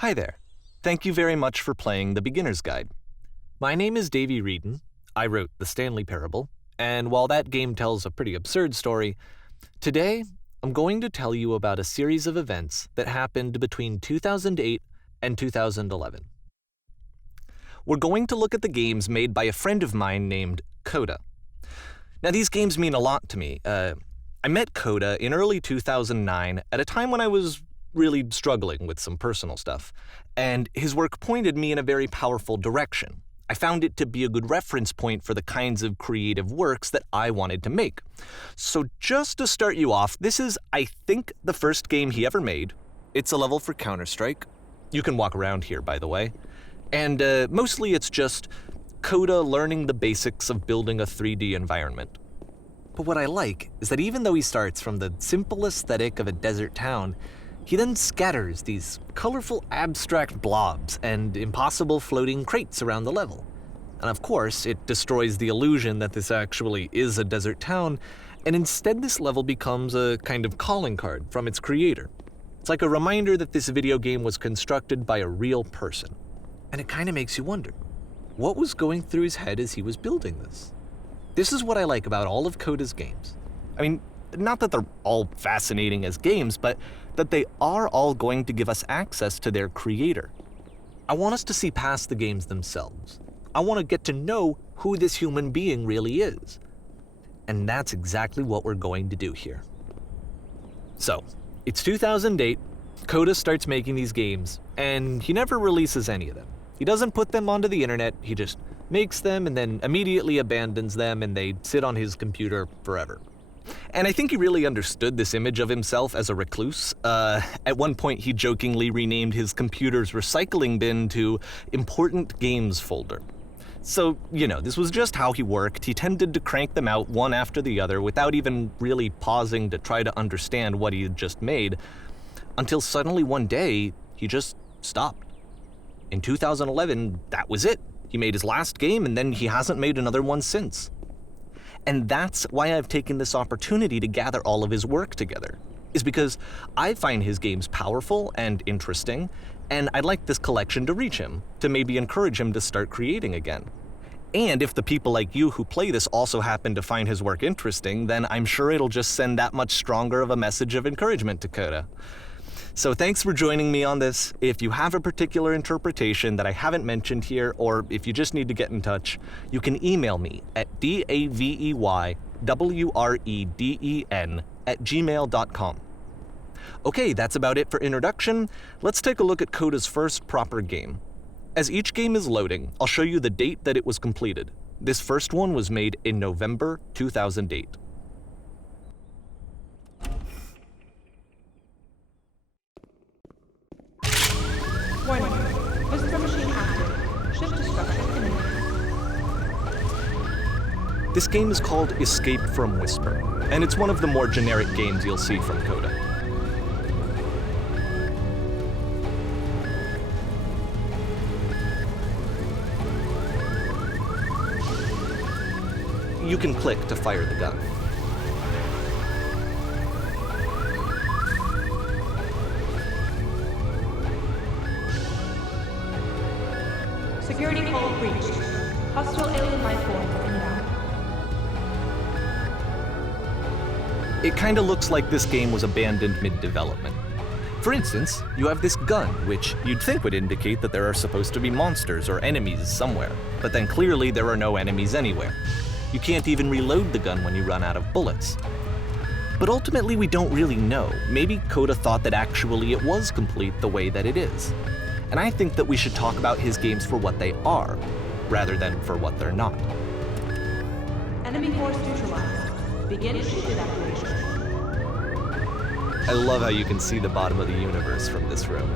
Hi there. Thank you very much for playing the Beginner's Guide. My name is Davey Wreden. I wrote the Stanley Parable, and while that game tells a pretty absurd story, today I'm going to tell you about a series of events that happened between 2008 and 2011. We're going to look at the games made by a friend of mine named Coda. Now, these games mean a lot to me. I met Coda in early 2009 at a time when I was really struggling with some personal stuff, and his work pointed me in a very powerful direction. I found it to be a good reference point for the kinds of creative works that I wanted to make. So just to start you off, this is, I think, the first game he ever made. It's a level for Counter-Strike. You can walk around here, by the way. And mostly it's just Coda learning the basics of building a 3D environment. But what I like is that even though he starts from the simple aesthetic of a desert town, he then scatters these colorful abstract blobs and impossible floating crates around the level. And of course, it destroys the illusion that this actually is a desert town, and instead this level becomes a kind of calling card from its creator. It's like a reminder that this video game was constructed by a real person. And it kind of makes you wonder, what was going through his head as he was building this? This is what I like about all of Coda's games. I mean, not that they're all fascinating as games, but that they are all going to give us access to their creator. I want us to see past the games themselves. I want to get to know who this human being really is. And that's exactly what we're going to do here. So, it's 2008, Coda starts making these games, and he never releases any of them. He doesn't put them onto the internet, he just makes them and then immediately abandons them, and they sit on his computer forever. And I think he really understood this image of himself as a recluse. At one point, he jokingly renamed his computer's recycling bin to Important Games Folder. So, this was just how he worked. He tended to crank them out one after the other without even really pausing to try to understand what he had just made, until suddenly one day, he just stopped. In 2011, that was it. He made his last game, and then he hasn't made another one since. And that's why I've taken this opportunity to gather all of his work together, is because I find his games powerful and interesting, and I'd like this collection to reach him, to maybe encourage him to start creating again. And if the people like you who play this also happen to find his work interesting, then I'm sure it'll just send that much stronger of a message of encouragement to Coda. So thanks for joining me on this. If you have a particular interpretation that I haven't mentioned here, or if you just need to get in touch, you can email me at daveywreden@gmail.com. Okay, that's about it for introduction. Let's take a look at Coda's first proper game. As each game is loading, I'll show you the date that it was completed. This first one was made in November 2008. Warning. Whisper machine active. Shift destruction imminent. This game is called Escape from Whisper, and it's one of the more generic games you'll see from Coda. You can click to fire the gun. Security call breached. Hostile alien life form inbound. It kinda looks like this game was abandoned mid-development. For instance, you have this gun, which you'd think would indicate that there are supposed to be monsters or enemies somewhere, but then clearly there are no enemies anywhere. You can't even reload the gun when you run out of bullets. But ultimately we don't really know. Maybe Coda thought that actually it was complete the way that it is. And I think that we should talk about his games for what they are, rather than for what they're not. Enemy force neutralized. Begin ship evacuation. I love how you can see the bottom of the universe from this room.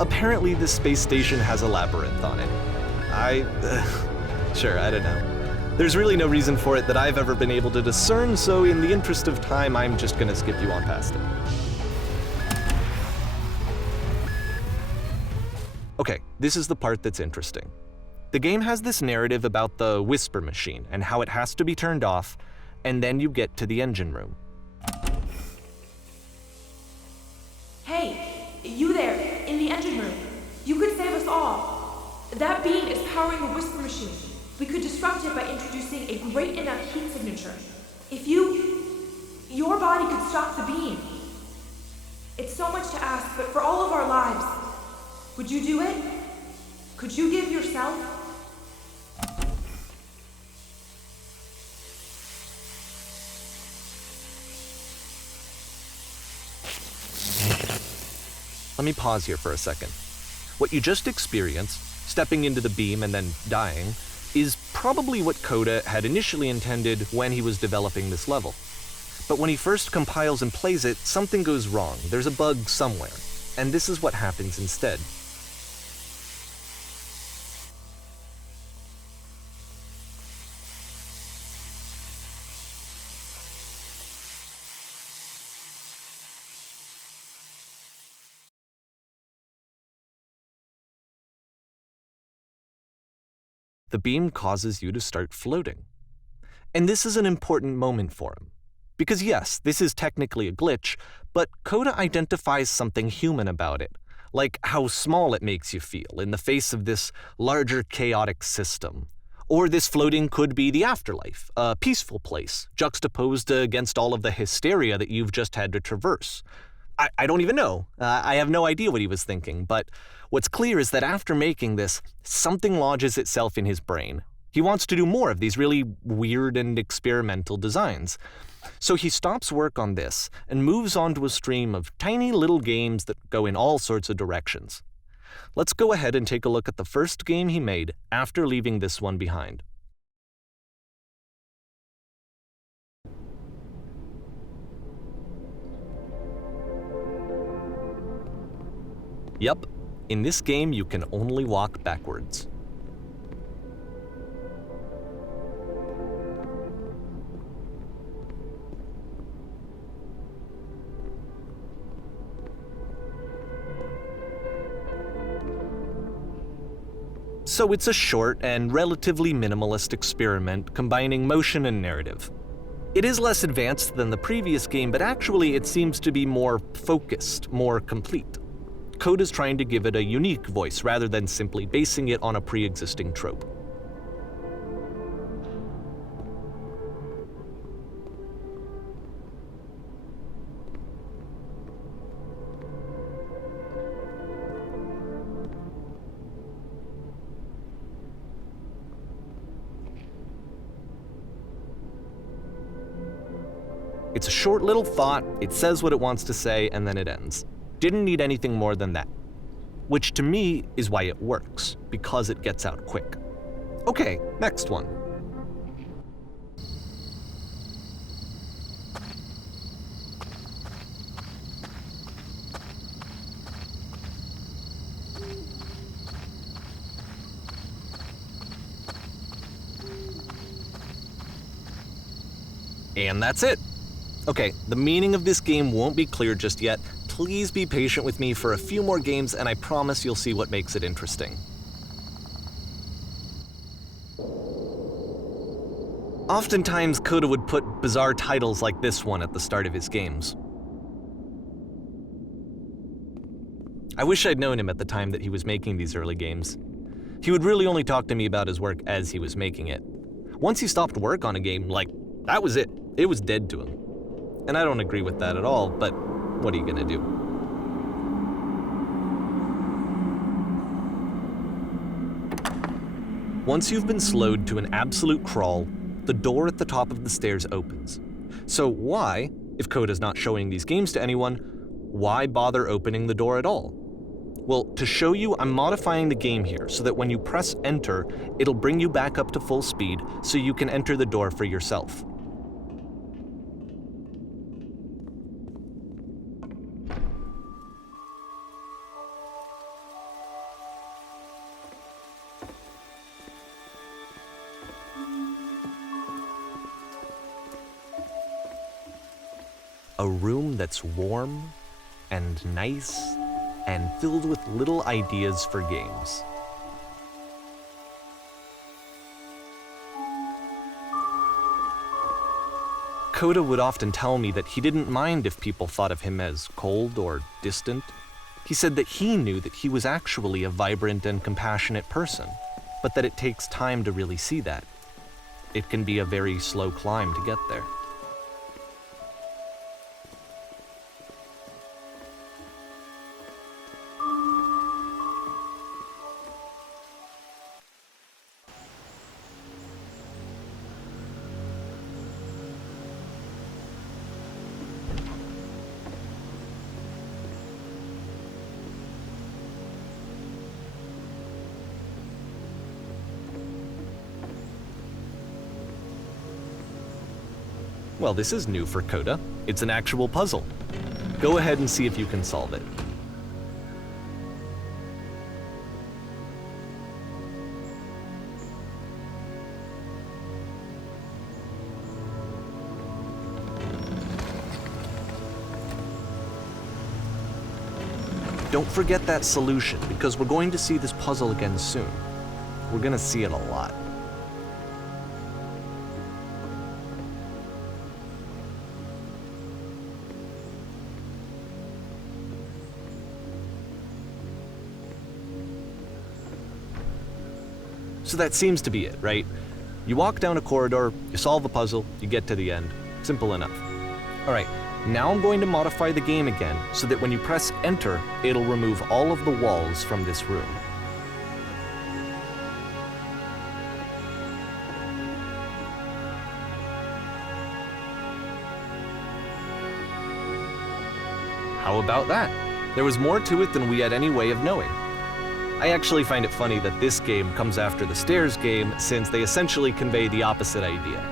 Apparently, this space station has a labyrinth on it. Sure, I don't know. There's really no reason for it that I've ever been able to discern, so in the interest of time, I'm just gonna skip you on past it. Okay, this is the part that's interesting. The game has this narrative about the whisper machine and how it has to be turned off, and then you get to the engine room. Hey, you there, in the engine room. You could save us all. That beam is powering the whisper machine. We could disrupt it by introducing a great enough heat signature. If your body could stop the beam. It's so much to ask, but for all of our lives, would you do it? Could you give yourself? Let me pause here for a second. What you just experienced, stepping into the beam and then dying, is probably what Coda had initially intended when he was developing this level. But when he first compiles and plays it, something goes wrong. There's a bug somewhere. And this is what happens instead. The beam causes you to start floating. And this is an important moment for him. Because yes, this is technically a glitch, but Coda identifies something human about it, like how small it makes you feel in the face of this larger chaotic system. Or this floating could be the afterlife, a peaceful place, juxtaposed against all of the hysteria that you've just had to traverse. I don't even know. I have no idea what he was thinking, but what's clear is that after making this, something lodges itself in his brain. He wants to do more of these really weird and experimental designs. So he stops work on this and moves on to a stream of tiny little games that go in all sorts of directions. Let's go ahead and take a look at the first game he made after leaving this one behind. Yep, in this game you can only walk backwards. So it's a short and relatively minimalist experiment combining motion and narrative. It is less advanced than the previous game, but actually it seems to be more focused, more complete. Coda's trying to give it a unique voice rather than simply basing it on a pre-existing trope. It's a short little thought, it says what it wants to say, and then it ends. Didn't need anything more than that. Which to me is why it works, because it gets out quick. Okay, next one. And that's it. Okay, the meaning of this game won't be clear just yet. Please be patient with me for a few more games, and I promise you'll see what makes it interesting. Oftentimes, Coda would put bizarre titles like this one at the start of his games. I wish I'd known him at the time that he was making these early games. He would really only talk to me about his work as he was making it. Once he stopped work on a game, that was it. It was dead to him. And I don't agree with that at all, but what are you gonna do? Once you've been slowed to an absolute crawl, the door at the top of the stairs opens. So why, if Coda's not showing these games to anyone, why bother opening the door at all? Well, to show you, I'm modifying the game here so that when you press enter, it'll bring you back up to full speed so you can enter the door for yourself. A room that's warm and nice and filled with little ideas for games. Coda would often tell me that he didn't mind if people thought of him as cold or distant. He said that he knew that he was actually a vibrant and compassionate person, but that it takes time to really see that. It can be a very slow climb to get there. Well, this is new for Coda. It's an actual puzzle. Go ahead and see if you can solve it. Don't forget that solution, because we're going to see this puzzle again soon. We're going to see it a lot. So that seems to be it, right? You walk down a corridor, you solve a puzzle, you get to the end. Simple enough. All right, now I'm going to modify the game again so that when you press enter, it'll remove all of the walls from this room. How about that? There was more to it than we had any way of knowing. I actually find it funny that this game comes after the Stairs game, since they essentially convey the opposite idea.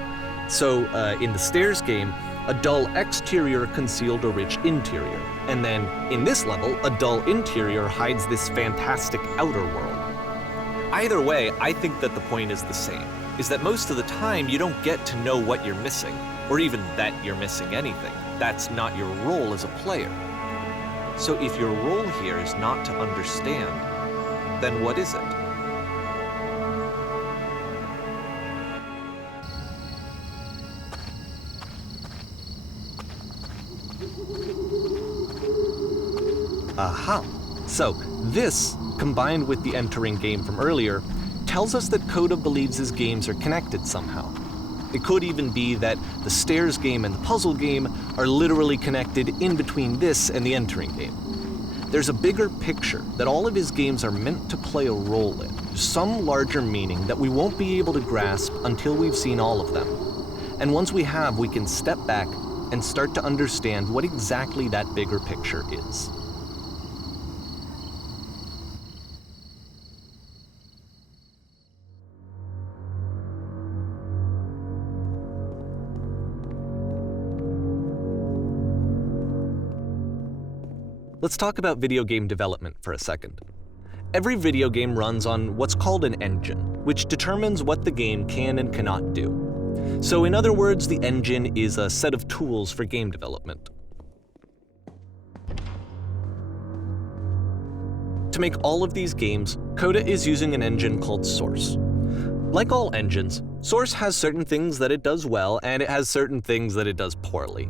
So, in the Stairs game, a dull exterior concealed a rich interior, and then, in this level, a dull interior hides this fantastic outer world. Either way, I think that the point is the same, is that most of the time you don't get to know what you're missing, or even that you're missing anything. That's not your role as a player. So if your role here is not to understand, then what is it? Aha! So this, combined with the entering game from earlier, tells us that Coda believes his games are connected somehow. It could even be that the Stairs game and the puzzle game are literally connected in between this and the entering game. There's a bigger picture that all of his games are meant to play a role in, some larger meaning that we won't be able to grasp until we've seen all of them. And once we have, we can step back and start to understand what exactly that bigger picture is. Let's talk about video game development for a second. Every video game runs on what's called an engine, which determines what the game can and cannot do. So in other words, the engine is a set of tools for game development. To make all of these games, Coda is using an engine called Source. Like all engines, Source has certain things that it does well, and it has certain things that it does poorly.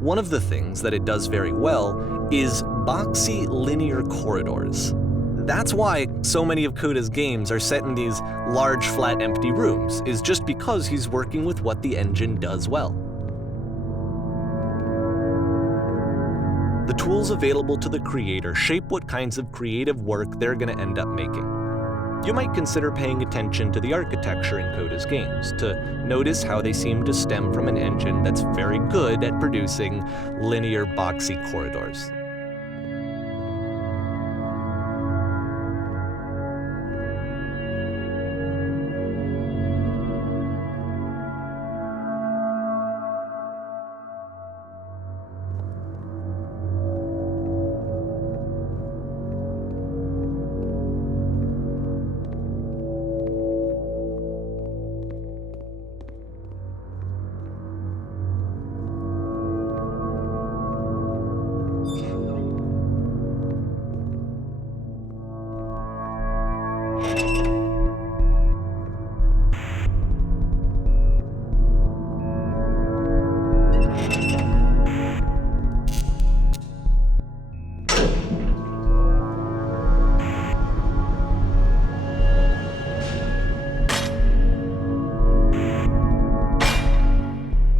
One of the things that it does very well is boxy linear corridors. That's why so many of Coda's games are set in these large, flat, empty rooms, is just because he's working with what the engine does well. The tools available to the creator shape what kinds of creative work they're going to end up making. You might consider paying attention to the architecture in Coda's games to notice how they seem to stem from an engine that's very good at producing linear, boxy corridors.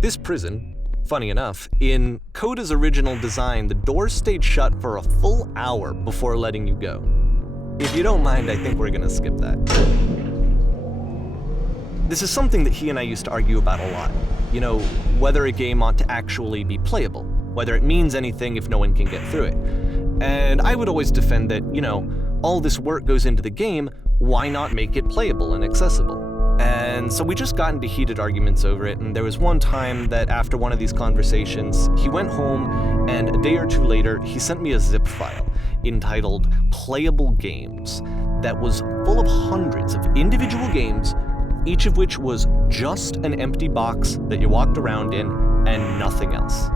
This prison, funny enough, in Coda's original design, the doors stayed shut for a full hour before letting you go. If you don't mind, I think we're gonna skip that. This is something that he and I used to argue about a lot. You know, whether a game ought to actually be playable, whether it means anything if no one can get through it. And I would always defend that, all this work goes into the game, why not make it playable and accessible? And so we just got into heated arguments over it, and there was one time that after one of these conversations, he went home, and a day or two later, he sent me a zip file entitled Playable Games that was full of hundreds of individual games, each of which was just an empty box that you walked around in and nothing else.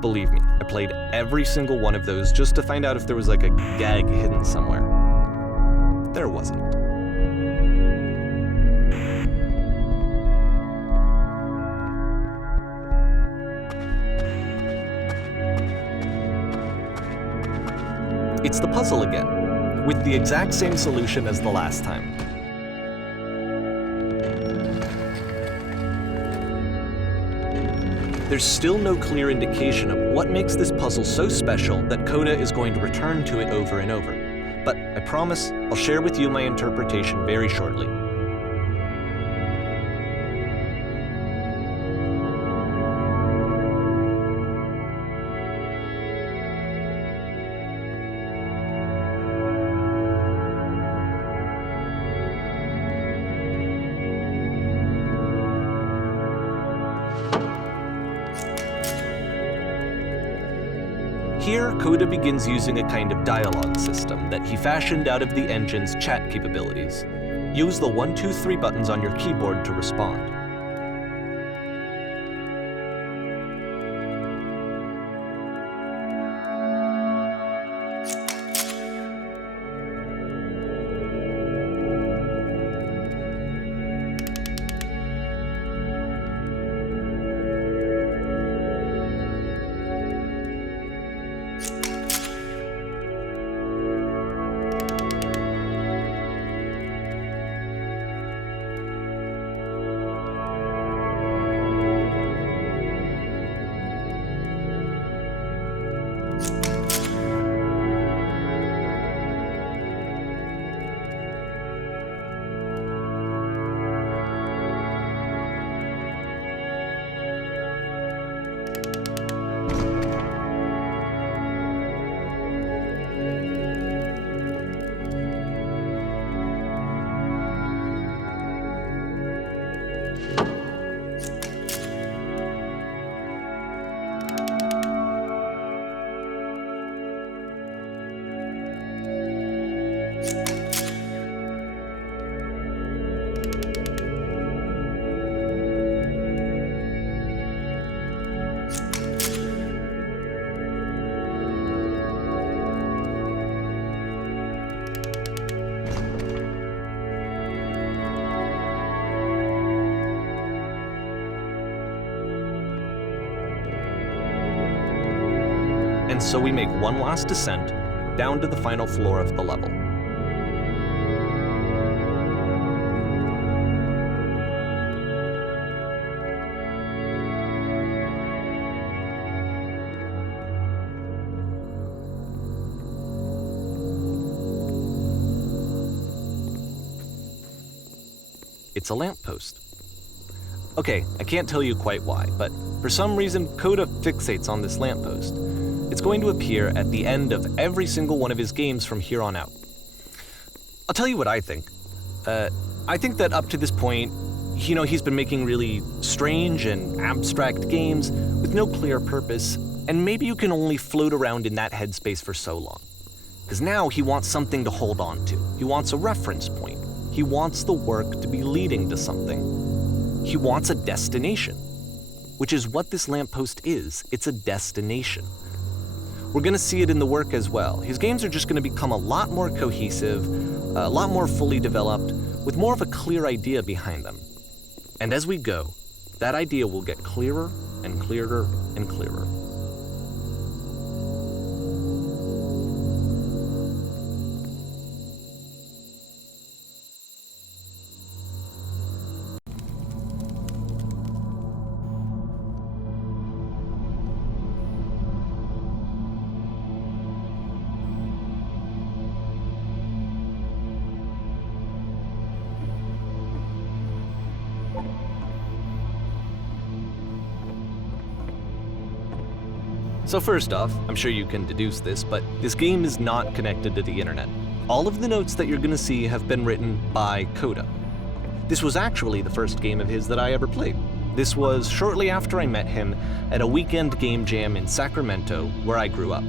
Believe me, I played every single one of those just to find out if there was like a gag hidden somewhere. There wasn't. It's the puzzle again, with the exact same solution as the last time. There's still no clear indication of what makes this puzzle so special that Coda is going to return to it over and over. But I promise I'll share with you my interpretation very shortly. Here, Coda begins using a kind of dialogue system that he fashioned out of the engine's chat capabilities. Use the 1, 2, 3 buttons on your keyboard to respond. And so we make one last descent down to the final floor of the level. It's a lamppost. Okay, I can't tell you quite why, but for some reason, Coda fixates on this lamppost. It's going to appear at the end of every single one of his games from here on out. I'll tell you what I think. I think that up to this point, he's been making really strange and abstract games with no clear purpose, and maybe you can only float around in that headspace for so long. Because now he wants something to hold on to. He wants a reference point. He wants the work to be leading to something. He wants a destination, which is what this lamppost is. It's a destination. We're going to see it in the work as well. His games are just going to become a lot more cohesive, a lot more fully developed, with more of a clear idea behind them. And as we go, that idea will get clearer and clearer and clearer. So first off, I'm sure you can deduce this, but this game is not connected to the internet. All of the notes that you're gonna see have been written by Coda. This was actually the first game of his that I ever played. This was shortly after I met him at a weekend game jam in Sacramento, where I grew up.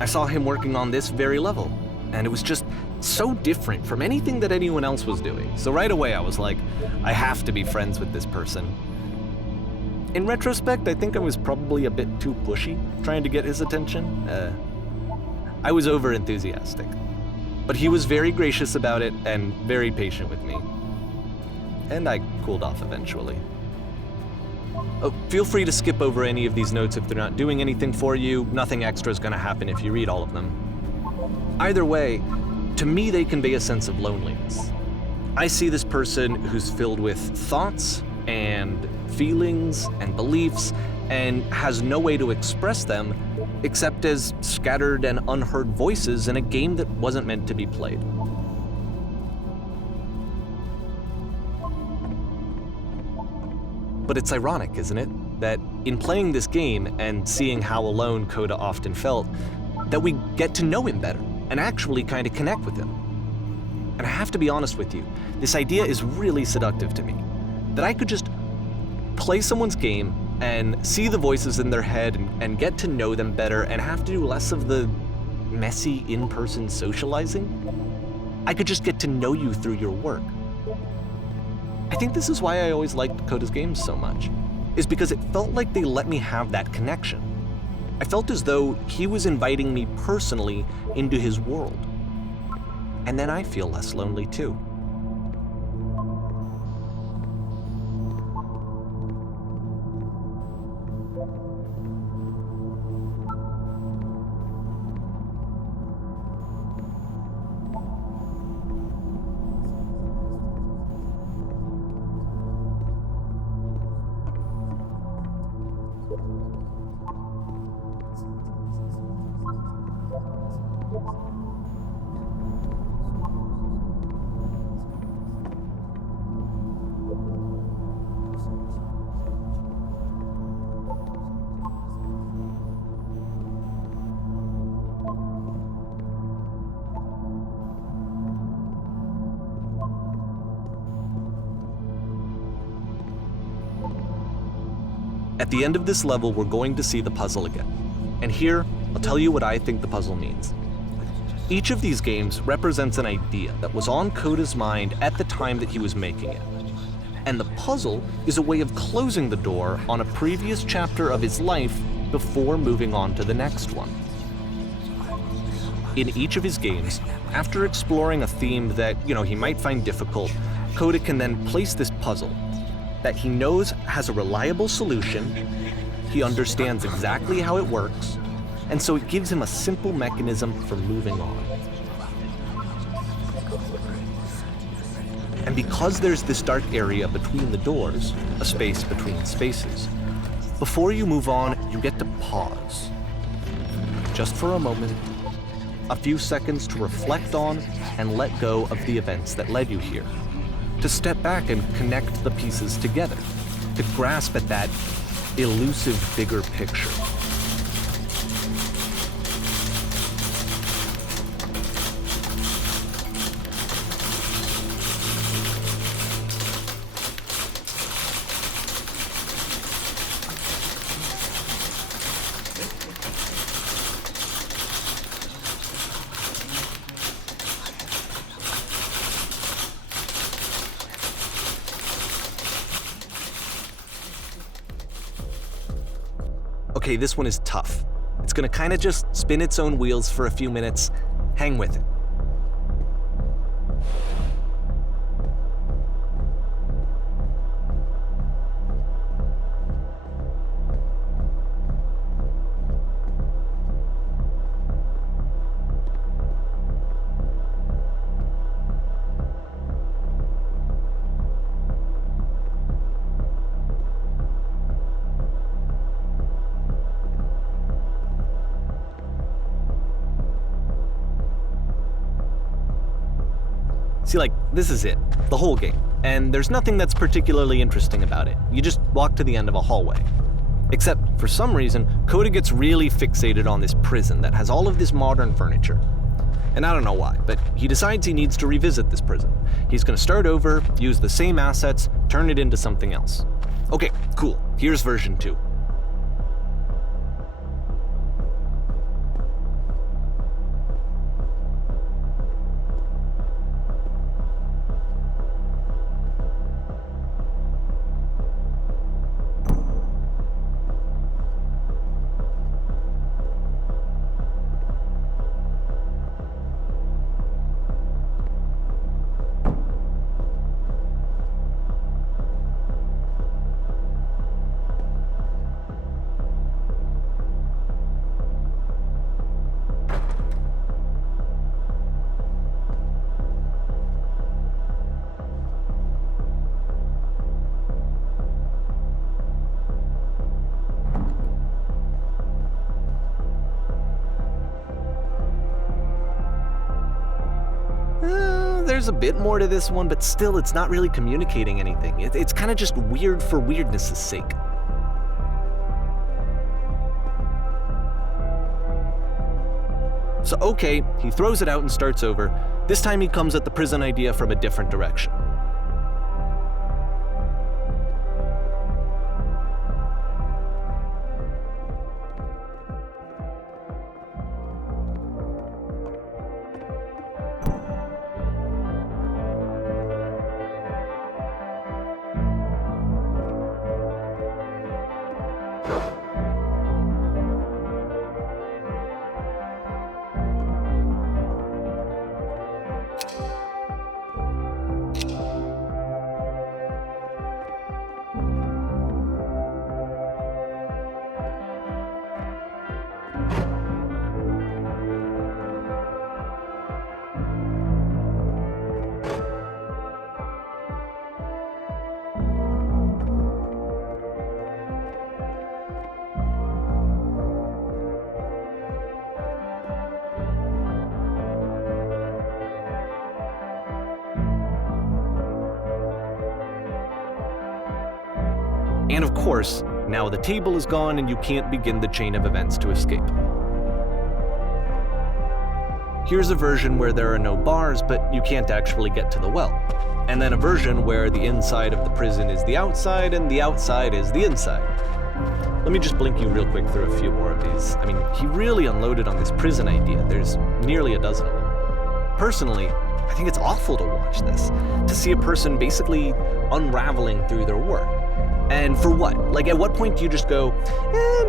I saw him working on this very level, and it was just so different from anything that anyone else was doing. So right away I was like, I have to be friends with this person. In retrospect, I think I was probably a bit too pushy, trying to get his attention. I was over-enthusiastic. But he was very gracious about it and very patient with me. And I cooled off eventually. Oh, feel free to skip over any of these notes if they're not doing anything for you. Nothing extra is gonna happen if you read all of them. Either way, to me they convey a sense of loneliness. I see this person who's filled with thoughts and feelings and beliefs and has no way to express them except as scattered and unheard voices in a game that wasn't meant to be played. But it's ironic, isn't it, that in playing this game and seeing how alone Coda often felt, that we get to know him better and actually kind of connect with him. And I have to be honest with you, this idea is really seductive to me, that I could just play someone's game and see the voices in their head and get to know them better and have to do less of the messy in-person socializing. I could just get to know you through your work. I think this is why I always liked Coda's games so much, is because it felt like they let me have that connection. I felt as though he was inviting me personally into his world. And then I feel less lonely too. At the end of this level, we're going to see the puzzle again. And here, I'll tell you what I think the puzzle means. Each of these games represents an idea that was on Coda's mind at the time that he was making it. And the puzzle is a way of closing the door on a previous chapter of his life before moving on to the next one. In each of his games, after exploring a theme that, he might find difficult, Coda can then place this puzzle that he knows has a reliable solution, he understands exactly how it works, and so it gives him a simple mechanism for moving on. And because there's this dark area between the doors, a space between spaces, before you move on, you get to pause. Just for a moment, a few seconds to reflect on and let go of the events that led you here. To step back and connect the pieces together, to grasp at that elusive bigger picture. Okay, this one is tough. It's gonna kind of just spin its own wheels for a few minutes. Hang with it. See, this is it, the whole game. And there's nothing that's particularly interesting about it. You just walk to the end of a hallway. Except, for some reason, Coda gets really fixated on this prison that has all of this modern furniture. And I don't know why, but he decides he needs to revisit this prison. He's gonna start over, use the same assets, turn it into something else. Okay, cool. Here's version 2. There's a bit more to this one, but still it's not really communicating anything. It's kind of just weird for weirdness' sake. So okay, he throws it out and starts over. This time he comes at the prison idea from a different direction. And of course, now the table is gone and you can't begin the chain of events to escape. Here's a version where there are no bars, but you can't actually get to the well. And then a version where the inside of the prison is the outside and the outside is the inside. Let me just blink you real quick through a few more of these. I mean, he really unloaded on this prison idea. There's nearly a dozen of them. Personally, I think it's awful to watch this, to see a person basically unraveling through their work. And for what? Like, at what point do you just go,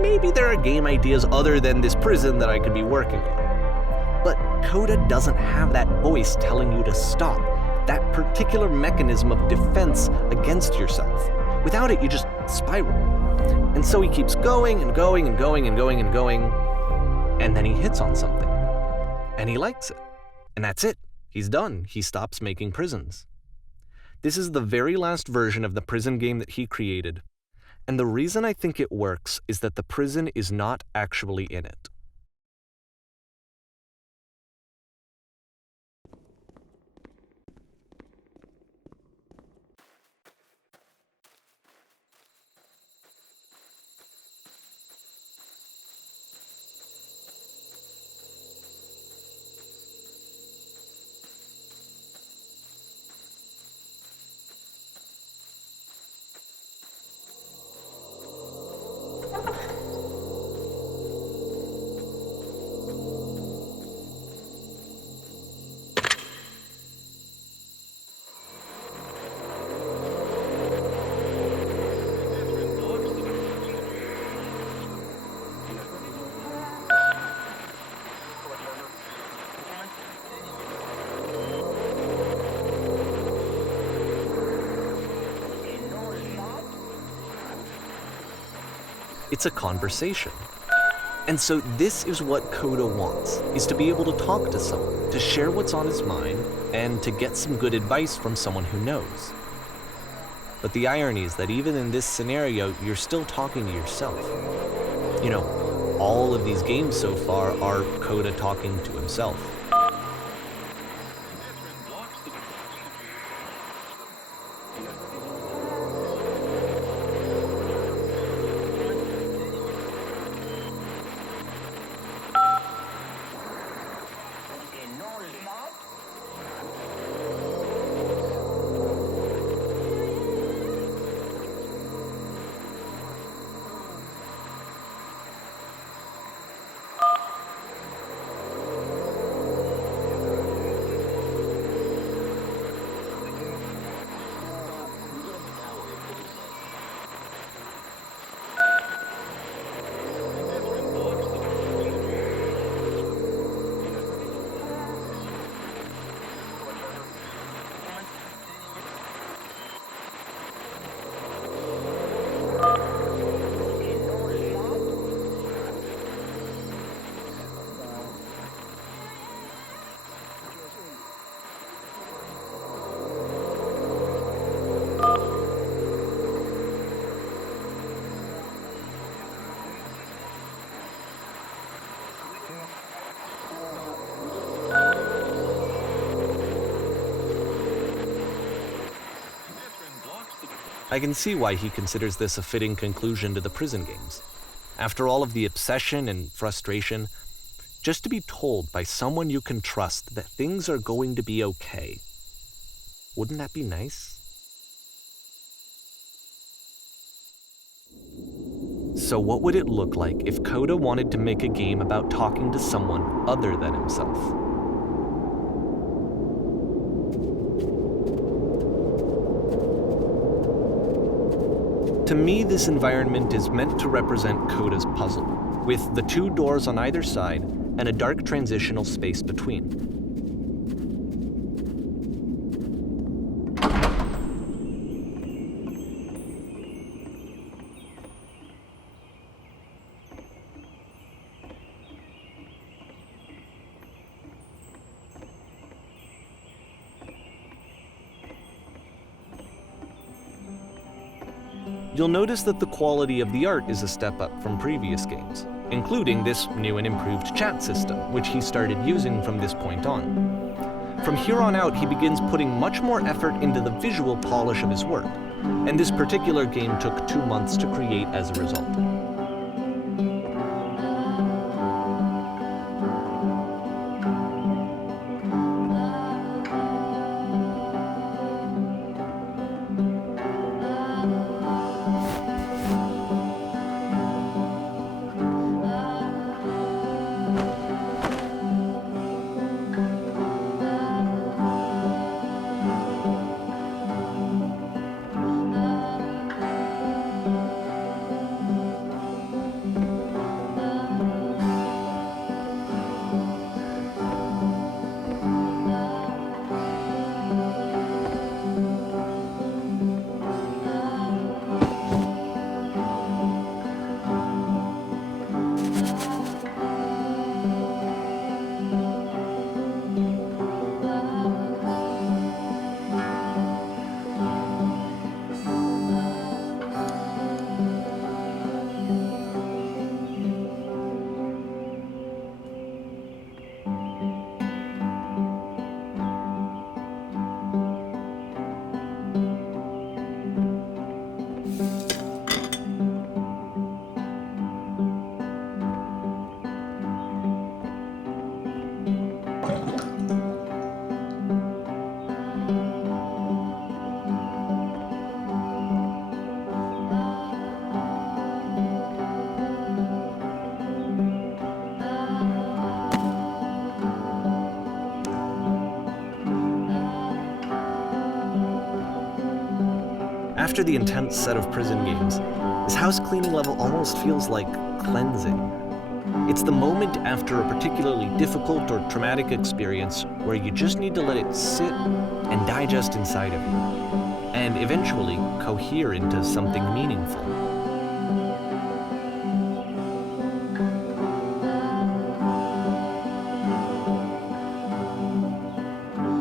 maybe there are game ideas other than this prison that I could be working on? But Coda doesn't have that voice telling you to stop, that particular mechanism of defense against yourself. Without it, you just spiral. And so he keeps going and going and going and going and going, and then he hits on something. And he likes it. And that's it. He's done. He stops making prisons. This is the very last version of the prison game that he created, and the reason I think it works is that the prison is not actually in it. It's a conversation. And so this is what Coda wants, is to be able to talk to someone, to share what's on his mind, and to get some good advice from someone who knows. But the irony is that even in this scenario, you're still talking to yourself. You know, all of these games so far are Coda talking to himself. I can see why he considers this a fitting conclusion to the prison games. After all of the obsession and frustration, just to be told by someone you can trust that things are going to be okay. Wouldn't that be nice? So what would it look like if Coda wanted to make a game about talking to someone other than himself? To me, this environment is meant to represent Coda's puzzle, with the 2 doors on either side and a dark transitional space between. You'll notice that the quality of the art is a step up from previous games, including this new and improved chat system, which he started using from this point on. From here on out, he begins putting much more effort into the visual polish of his work, and this particular game took 2 months to create as a result. After the intense set of prison games, this house cleaning level almost feels like cleansing. It's the moment after a particularly difficult or traumatic experience where you just need to let it sit and digest inside of you, and eventually cohere into something meaningful.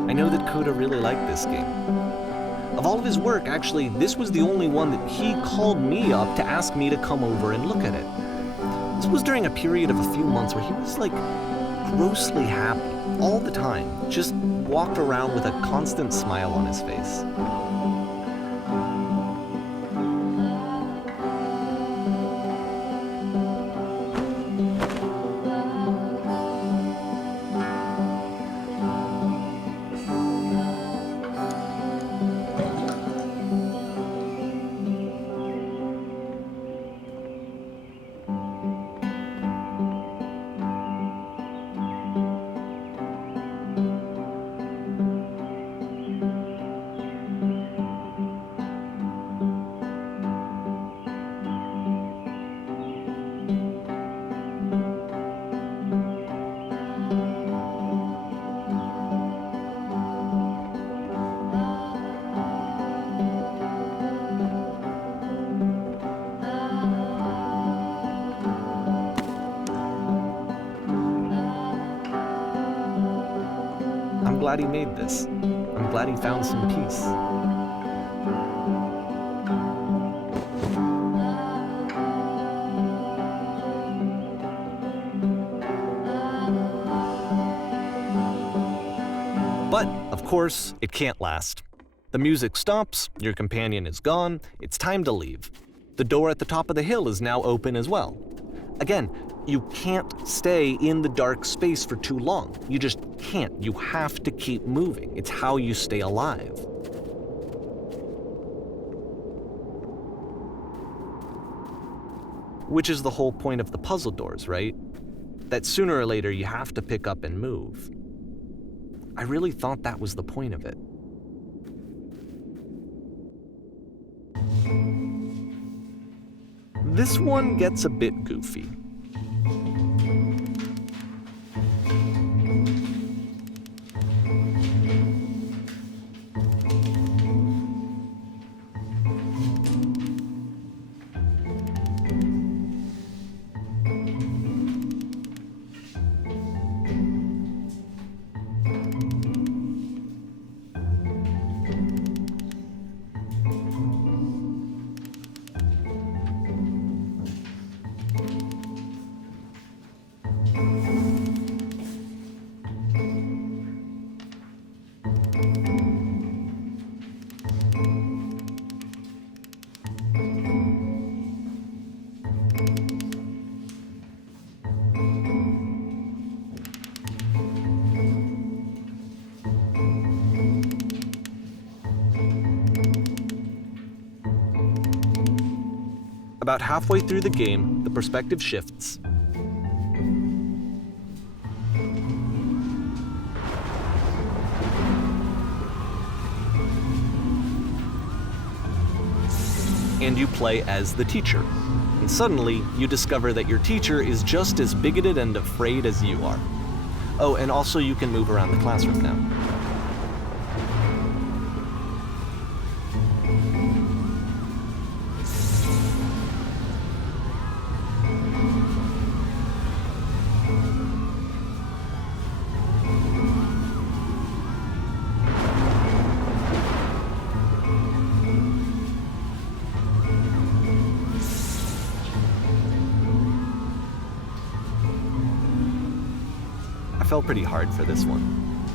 I know that Coda really liked this game. Of all of his work, actually, this was the only one that he called me up to ask me to come over and look at it. This was during a period of a few months where he was like grossly happy all the time, just walked around with a constant smile on his face. I'm glad he made this. I'm glad he found some peace. But, of course, it can't last. The music stops, your companion is gone, it's time to leave. The door at the top of the hill is now open as well. Again, you can't stay in the dark space for too long. You just can't. You have to keep moving. It's how you stay alive. Which is the whole point of the puzzle doors, right? That sooner or later you have to pick up and move. I really thought that was the point of it. This one gets a bit goofy. About halfway through the game, the perspective shifts. And you play as the teacher. And suddenly, you discover that your teacher is just as bigoted and afraid as you are. Oh, and also you can move around the classroom now. I fell pretty hard for this one.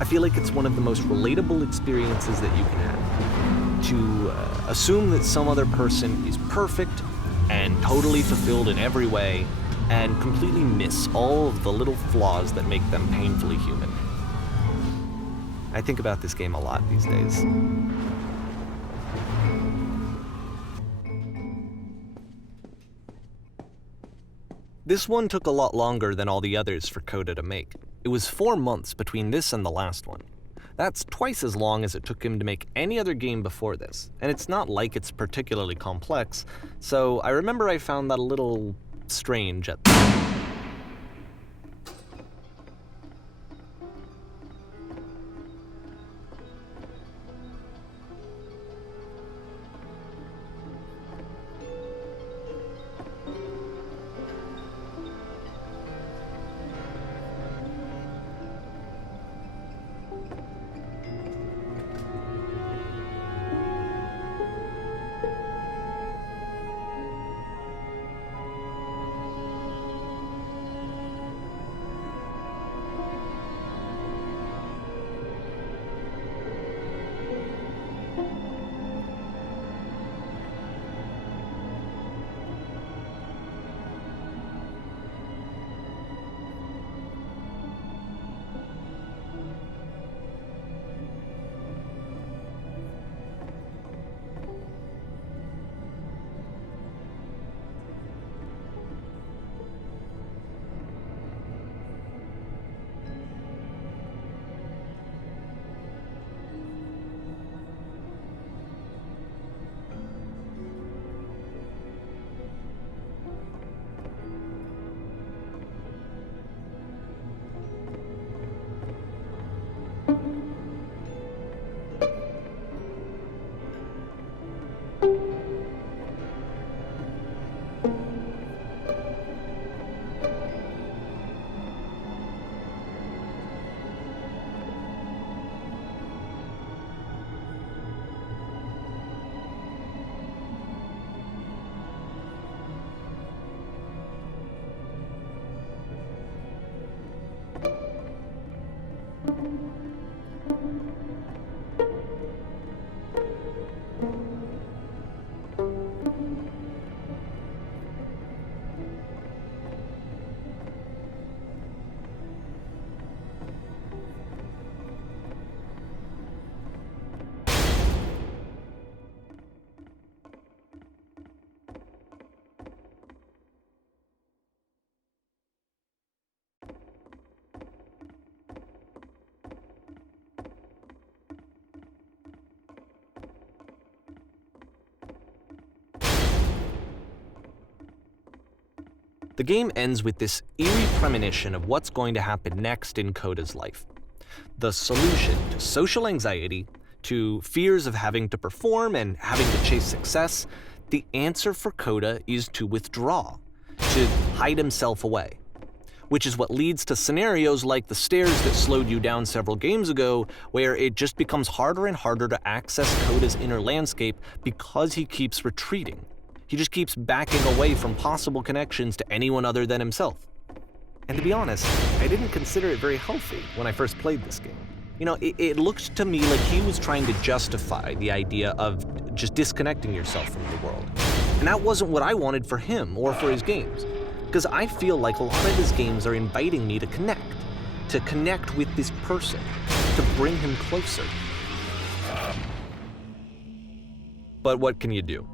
I feel like it's one of the most relatable experiences that you can have. To assume that some other person is perfect and totally fulfilled in every way, and completely miss all of the little flaws that make them painfully human. I think about this game a lot these days. This one took a lot longer than all the others for Coda to make. It was 4 months between this and the last one. That's twice as long as it took him to make any other game before this, and it's not like it's particularly complex, so I remember I found that a little strange at the time. The game ends with this eerie premonition of what's going to happen next in Coda's life. The solution to social anxiety, to fears of having to perform and having to chase success, the answer for Coda is to withdraw, to hide himself away. Which is what leads to scenarios like the stairs that slowed you down several games ago, where it just becomes harder and harder to access Coda's inner landscape because he keeps retreating. He just keeps backing away from possible connections to anyone other than himself. And to be honest, I didn't consider it very healthy when I first played this game. It looked to me like he was trying to justify the idea of just disconnecting yourself from the world. And that wasn't what I wanted for him or for his games. Because I feel like a lot of his games are inviting me to connect with this person, to bring him closer. But what can you do?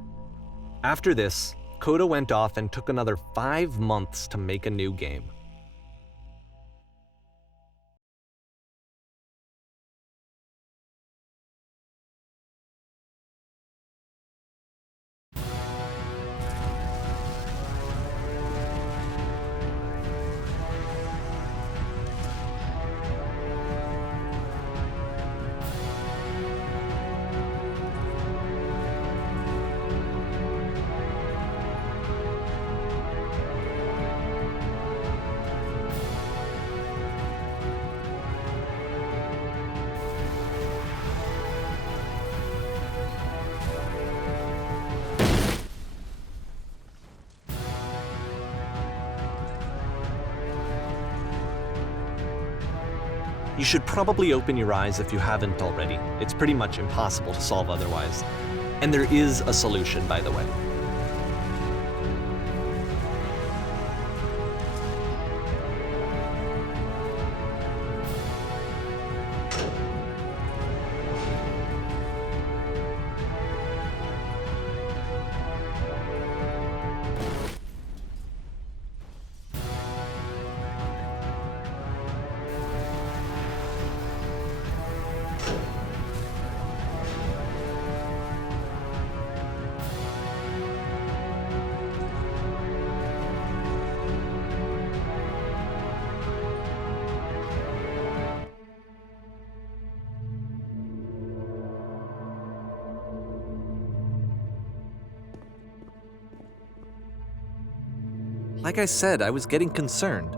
After this, Coda went off and took another 5 months to make a new game. You should probably open your eyes if you haven't already. It's pretty much impossible to solve otherwise. And there is a solution, by the way. Like I said, I was getting concerned.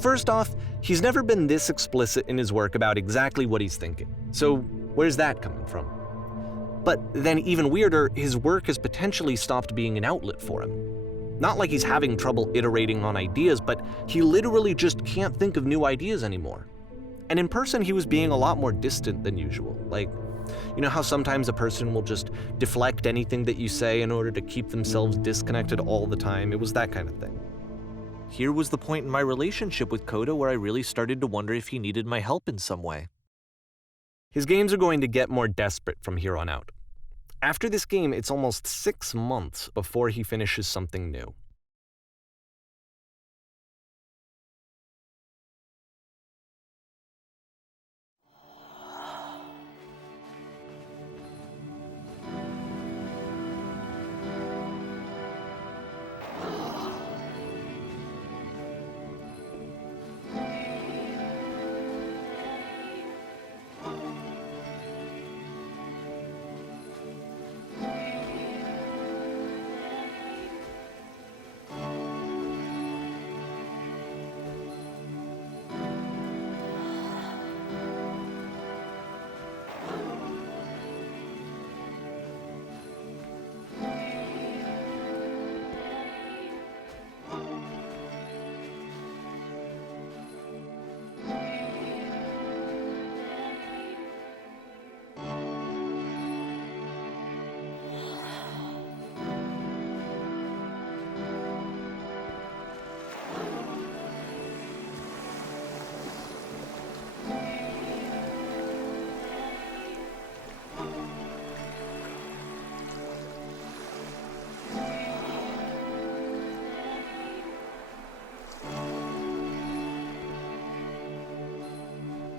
First off, he's never been this explicit in his work about exactly what he's thinking. So where's that coming from? But then even weirder, his work has potentially stopped being an outlet for him. Not like he's having trouble iterating on ideas, but he literally just can't think of new ideas anymore. And in person, he was being a lot more distant than usual. Like, you know how sometimes a person will just deflect anything that you say in order to keep themselves disconnected all the time? It was that kind of thing. Here was the point in my relationship with Coda where I really started to wonder if he needed my help in some way. His games are going to get more desperate from here on out. After this game, it's almost 6 months before he finishes something new.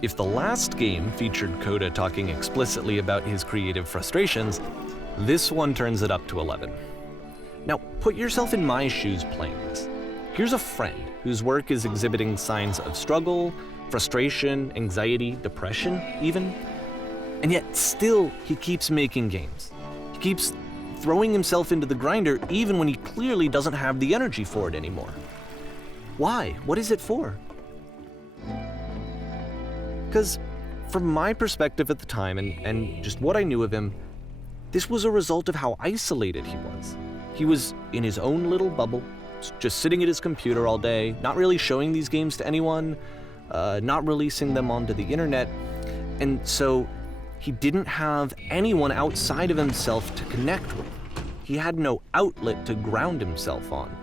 If the last game featured Coda talking explicitly about his creative frustrations, this one turns it up to 11. Now, put yourself in my shoes playing this. Here's a friend whose work is exhibiting signs of struggle, frustration, anxiety, depression even, and yet still he keeps making games. He keeps throwing himself into the grinder even when he clearly doesn't have the energy for it anymore. Why? What is it for? Because from my perspective at the time and just what I knew of him, this was a result of how isolated he was. He was in his own little bubble, just sitting at his computer all day, not really showing these games to anyone, not releasing them onto the internet, and so he didn't have anyone outside of himself to connect with. He had no outlet to ground himself on.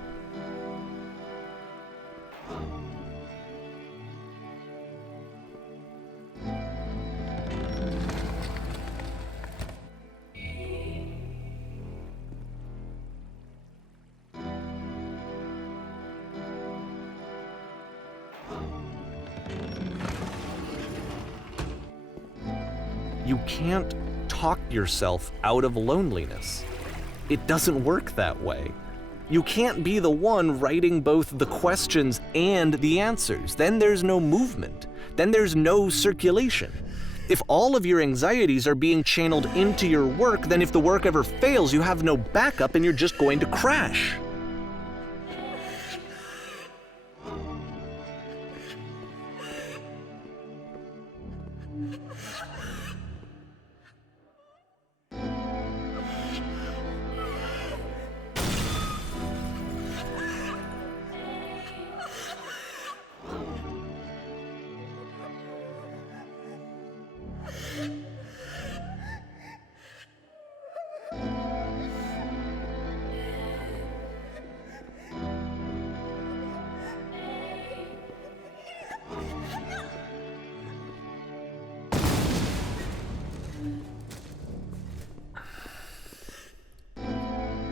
You can't talk yourself out of loneliness. It doesn't work that way. You can't be the one writing both the questions and the answers. Then there's no movement. Then there's no circulation. If all of your anxieties are being channeled into your work, then if the work ever fails, you have no backup and you're just going to crash.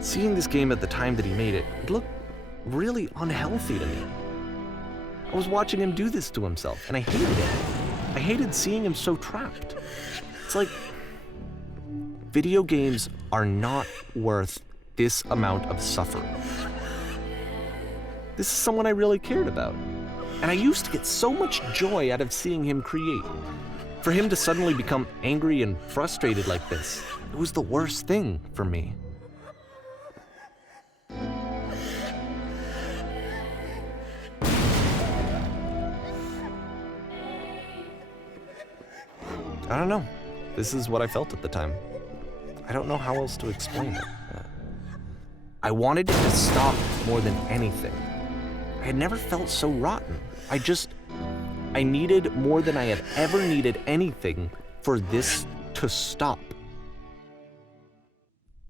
Seeing this game at the time that he made it, it looked really unhealthy to me. I was watching him do this to himself, and I hated it. I hated seeing him so trapped. It's like, video games are not worth this amount of suffering. This is someone I really cared about, and I used to get so much joy out of seeing him create. For him to suddenly become angry and frustrated like this, it was the worst thing for me. I don't know. This is what I felt at the time. I don't know how else to explain it. I wanted it to stop more than anything. I had never felt so rotten. I needed more than I had ever needed anything for this to stop.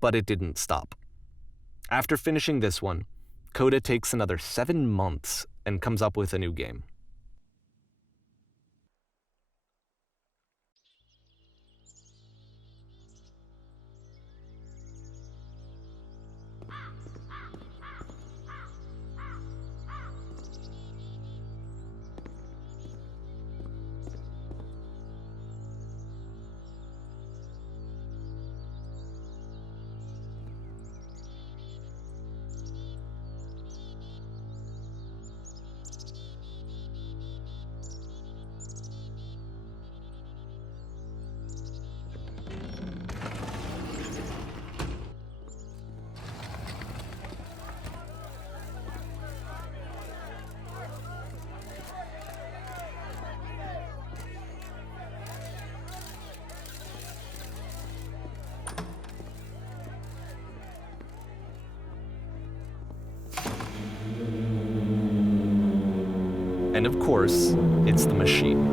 But it didn't stop. After finishing this one, Coda takes another 7 months and comes up with a new game. And of course, it's the machine.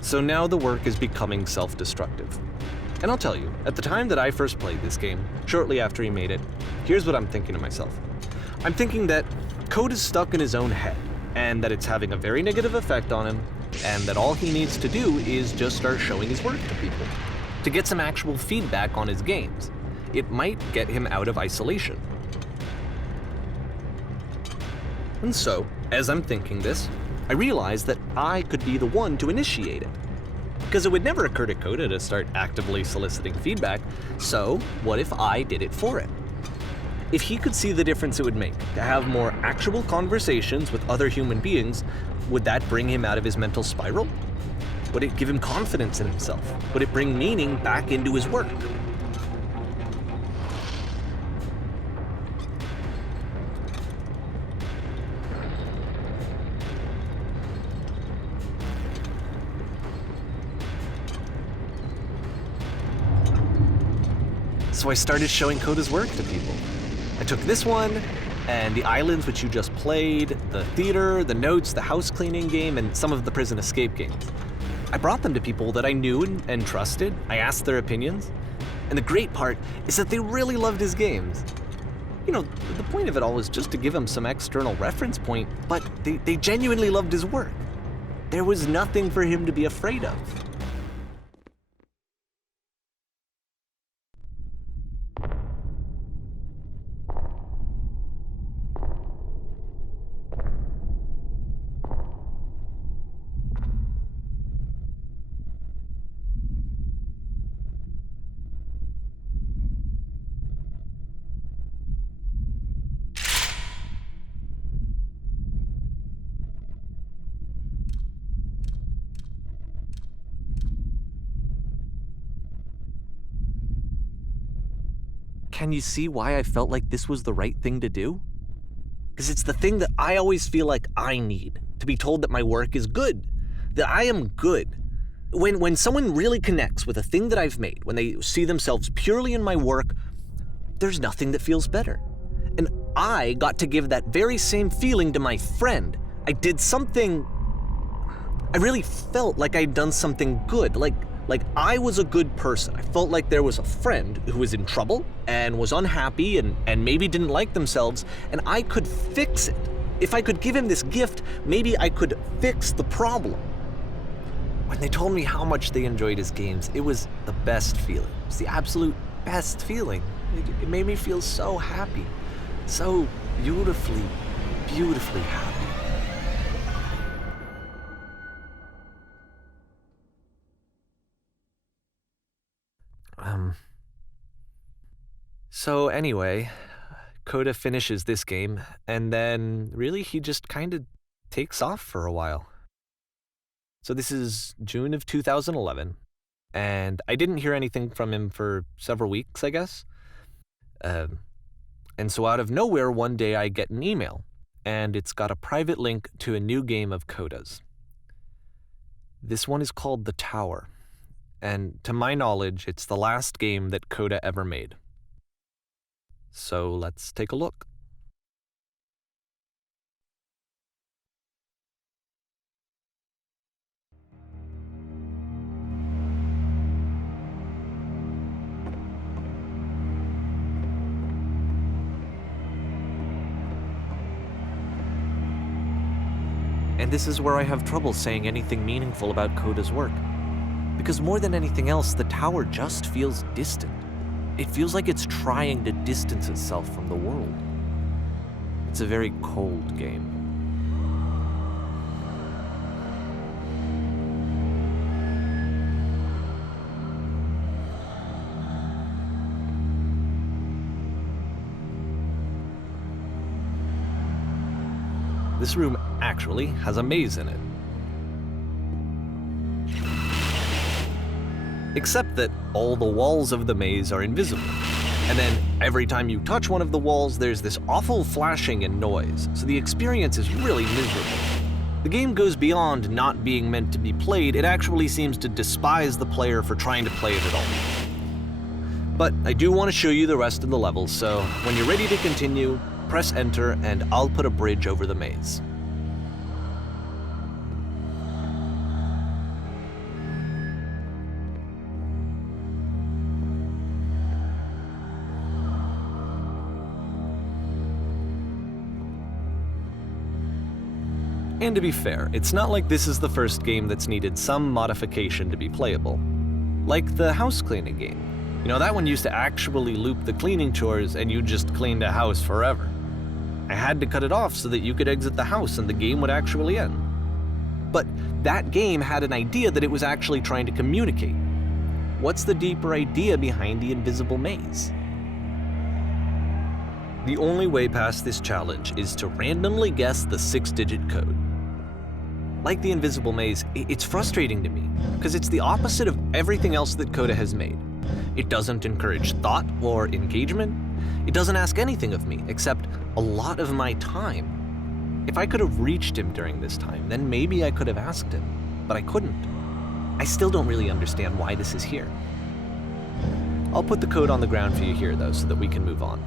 So now the work is becoming self-destructive. And I'll tell you, at the time that I first played this game, shortly after he made it, here's what I'm thinking to myself. I'm thinking that code is stuck in his own head, and that it's having a very negative effect on him, and that all he needs to do is just start showing his work to people, to get some actual feedback on his games. It might get him out of isolation. And so, as I'm thinking this, I realized that I could be the one to initiate it. Because it would never occur to Coda to start actively soliciting feedback, so what if I did it for him? If he could see the difference it would make to have more actual conversations with other human beings, would that bring him out of his mental spiral? Would it give him confidence in himself? Would it bring meaning back into his work? So I started showing Coda's work to people. I took this one, and the islands which you just played, the theater, the notes, the house cleaning game, and some of the prison escape games. I brought them to people that I knew and trusted. I asked their opinions. And the great part is that they really loved his games. You know, the point of it all was just to give him some external reference point, but they genuinely loved his work. There was nothing for him to be afraid of. Can you see why I felt like this was the right thing to do? Because it's the thing that I always feel like I need, to be told that my work is good, that I am good. When someone really connects with a thing that I've made, when they see themselves purely in my work, there's nothing that feels better. And I got to give that very same feeling to my friend. I did something, I really felt like I'd done something good, like I was a good person. I felt like there was a friend who was in trouble and was unhappy and maybe didn't like themselves, and I could fix it. If I could give him this gift, maybe I could fix the problem. When they told me how much they enjoyed his games, it was the best feeling. It was the absolute best feeling. It made me feel so happy, so beautifully, beautifully happy. So anyway, Coda finishes this game, and then really he just kind of takes off for a while. So this is June of 2011, and I didn't hear anything from him for several weeks, I guess. And so out of nowhere, one day I get an email, and it's got a private link to a new game of Coda's. This one is called The Tower, and to my knowledge, it's the last game that Coda ever made. So let's take a look. And this is where I have trouble saying anything meaningful about Coda's work. Because more than anything else, the tower just feels distant. It feels like it's trying to distance itself from the world. It's a very cold game. This room actually has a maze in it. Except that all the walls of the maze are invisible. And then every time you touch one of the walls, there's this awful flashing and noise, so the experience is really miserable. The game goes beyond not being meant to be played, it actually seems to despise the player for trying to play it at all. But I do want to show you the rest of the levels, so when you're ready to continue, press enter and I'll put a bridge over the maze. And to be fair, it's not like this is the first game that's needed some modification to be playable. Like the house cleaning game. You know, that one used to actually loop the cleaning chores and you just cleaned a house forever. I had to cut it off so that you could exit the house and the game would actually end. But that game had an idea that it was actually trying to communicate. What's the deeper idea behind the invisible maze? The only way past this challenge is to randomly guess the 6-digit code. Like the invisible maze, it's frustrating to me, because it's the opposite of everything else that Coda has made. It doesn't encourage thought or engagement. It doesn't ask anything of me, except a lot of my time. If I could have reached him during this time, then maybe I could have asked him, but I couldn't. I still don't really understand why this is here. I'll put the code on the ground for you here, though, so that we can move on.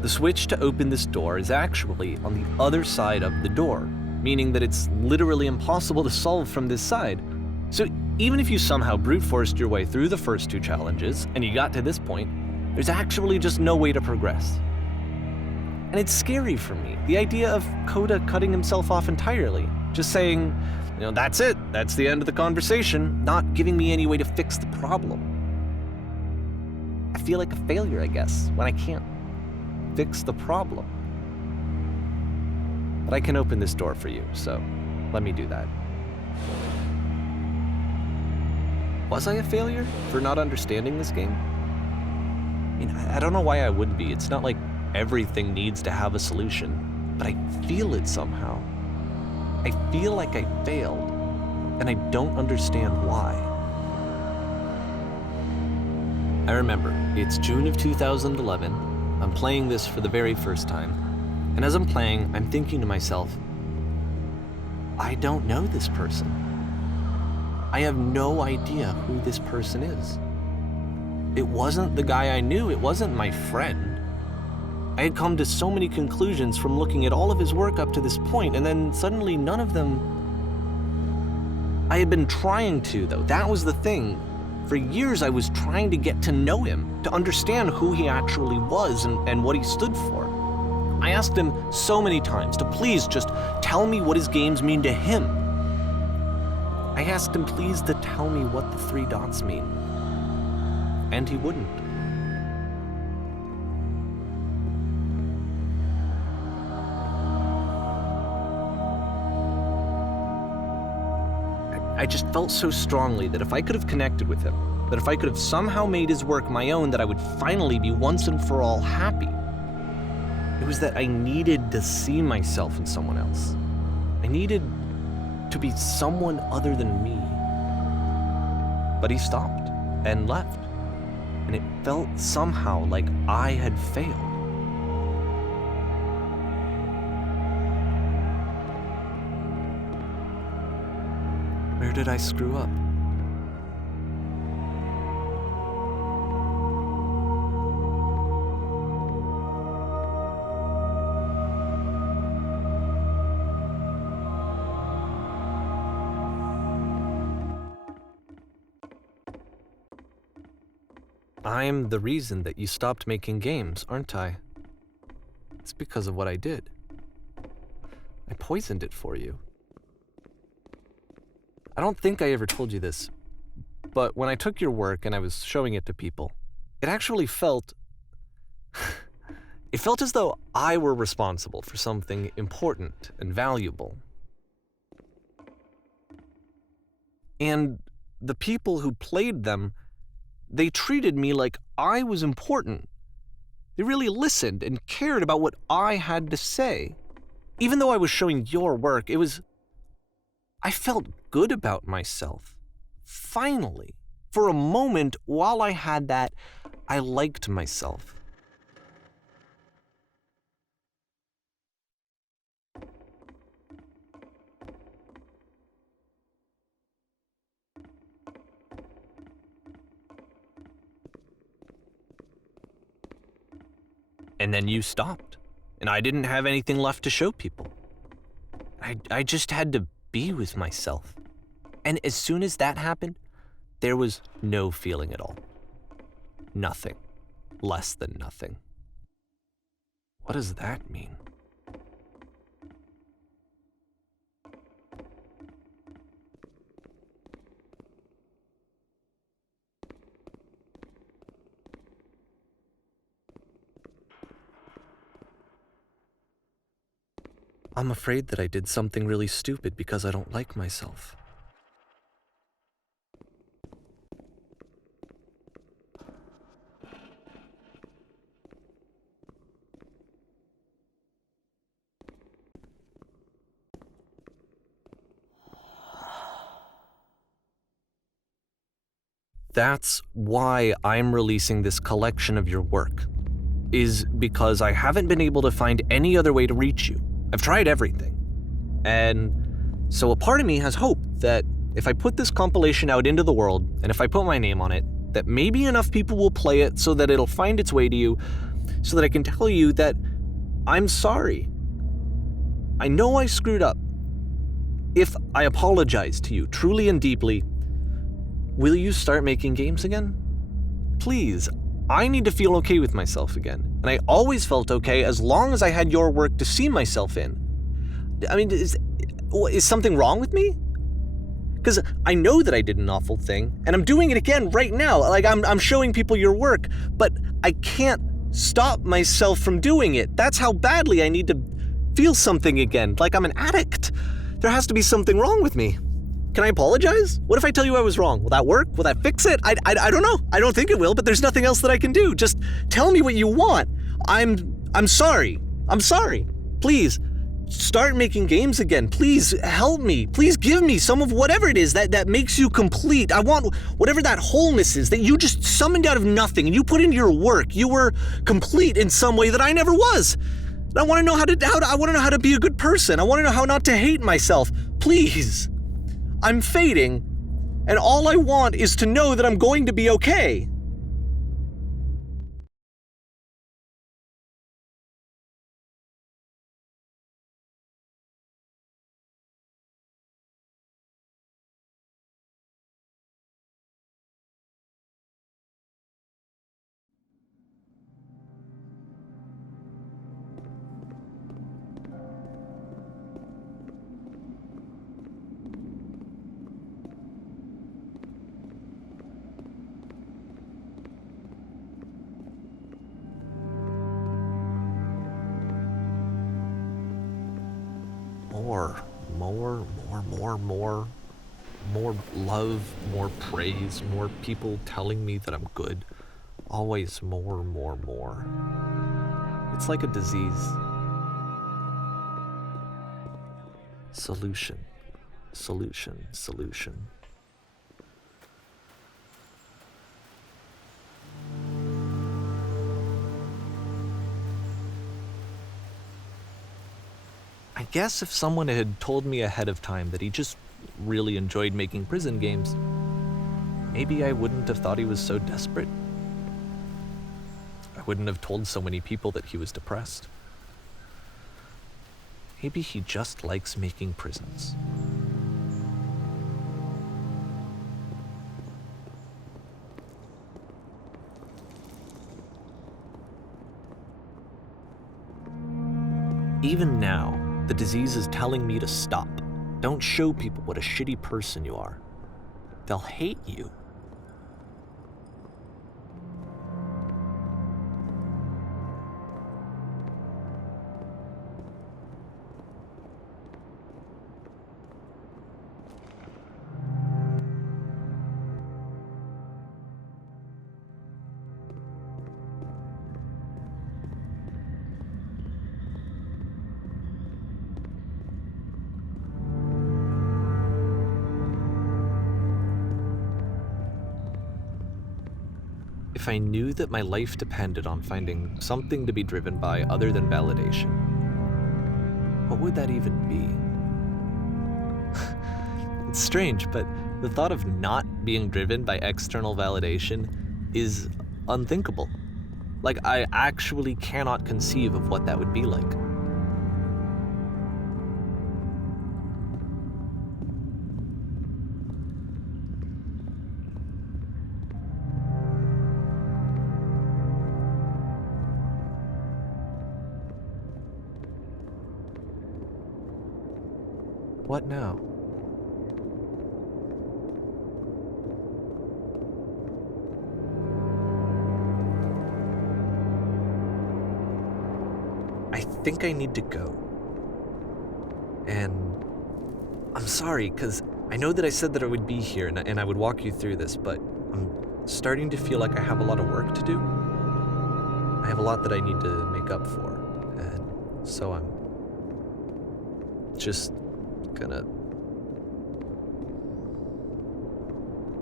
The switch to open this door is actually on the other side of the door, meaning that it's literally impossible to solve from this side. So even if you somehow brute forced your way through the first 2 challenges and you got to this point, there's actually just no way to progress. And it's scary for me, the idea of Coda cutting himself off entirely, just saying, you know, that's it, that's the end of the conversation, not giving me any way to fix the problem. I feel like a failure, I guess, when I can't fix the problem. But I can open this door for you, so let me do that. Was I a failure for not understanding this game? I mean, I don't know why I would be. It's not like everything needs to have a solution, but I feel it somehow. I feel like I failed, and I don't understand why. I remember, it's June of 2011. I'm playing this for the very first time, and as I'm playing, I'm thinking to myself, I don't know this person. I have no idea who this person is. It wasn't the guy I knew, it wasn't my friend. I had come to so many conclusions from looking at all of his work up to this point, and then suddenly none of them... I had been trying to, though. That was the thing. For years, I was trying to get to know him, to understand who he actually was and what he stood for. I asked him so many times to please just tell me what his games mean to him. I asked him please to tell me what the 3 dots mean. And he wouldn't. I just felt so strongly that if I could have connected with him, that if I could have somehow made his work my own, that I would finally be once and for all happy. It was that I needed to see myself in someone else. I needed to be someone other than me. But he stopped and left, and it felt somehow like I had failed. Where did I screw up? I'm the reason that you stopped making games, aren't I? It's because of what I did. I poisoned it for you. I don't think I ever told you this, but when I took your work and I was showing it to people, it actually felt... it felt as though I were responsible for something important and valuable. And the people who played them, they treated me like I was important. They really listened and cared about what I had to say. Even though I was showing your work, I felt good about myself. Finally. For a moment, while I had that, I liked myself. And then you stopped, and I didn't have anything left to show people. I just had to be with myself. And as soon as that happened, there was no feeling at all. Nothing. Less than nothing. What does that mean? I'm afraid that I did something really stupid because I don't like myself. That's why I'm releasing this collection of your work, is because I haven't been able to find any other way to reach you. I've tried everything. And so a part of me has hope that if I put this compilation out into the world, and if I put my name on it, that maybe enough people will play it so that it'll find its way to you, so that I can tell you that I'm sorry. I know I screwed up. If I apologize to you truly and deeply, will you start making games again? Please, I need to feel okay with myself again. And I always felt okay as long as I had your work to see myself in. I mean, is something wrong with me? Because I know that I did an awful thing, and I'm doing it again right now. Like, I'm showing people your work, but I can't stop myself from doing it. That's how badly I need to feel something again, like I'm an addict. There has to be something wrong with me. Can I apologize? What if I tell you I was wrong? Will that work? Will that fix it? I don't know. I don't think it will, but there's nothing else that I can do. Just tell me what you want. I'm sorry. I'm sorry. Please, start making games again. Please help me. Please give me some of whatever it is that makes you complete. I want whatever that wholeness is that you just summoned out of nothing and you put into your work. You were complete in some way that I never was. And I want to know I want to know how to be a good person. I want to know how not to hate myself. Please. I'm fading, and all I want is to know that I'm going to be okay. More love, more praise, more people telling me that I'm good. Always more. It's like a disease. Solution. I guess if someone had told me ahead of time that he just really enjoyed making prison games, maybe I wouldn't have thought he was so desperate. I wouldn't have told so many people that he was depressed. Maybe he just likes making prisons. Even now, the disease is telling me to stop. Don't show people what a shitty person you are. They'll hate you. if I knew that my life depended on finding something to be driven by other than validation? What would that even be? It's strange, but the thought of not being driven by external validation is unthinkable. Like, I actually cannot conceive of what that would be like. What now? I think I need to go. And I'm sorry, because I know that I said that I would be here and I would walk you through this, but I'm starting to feel like I have a lot of work to do. I have a lot that I need to make up for, and so I'm just gonna...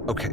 Okay.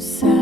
sad.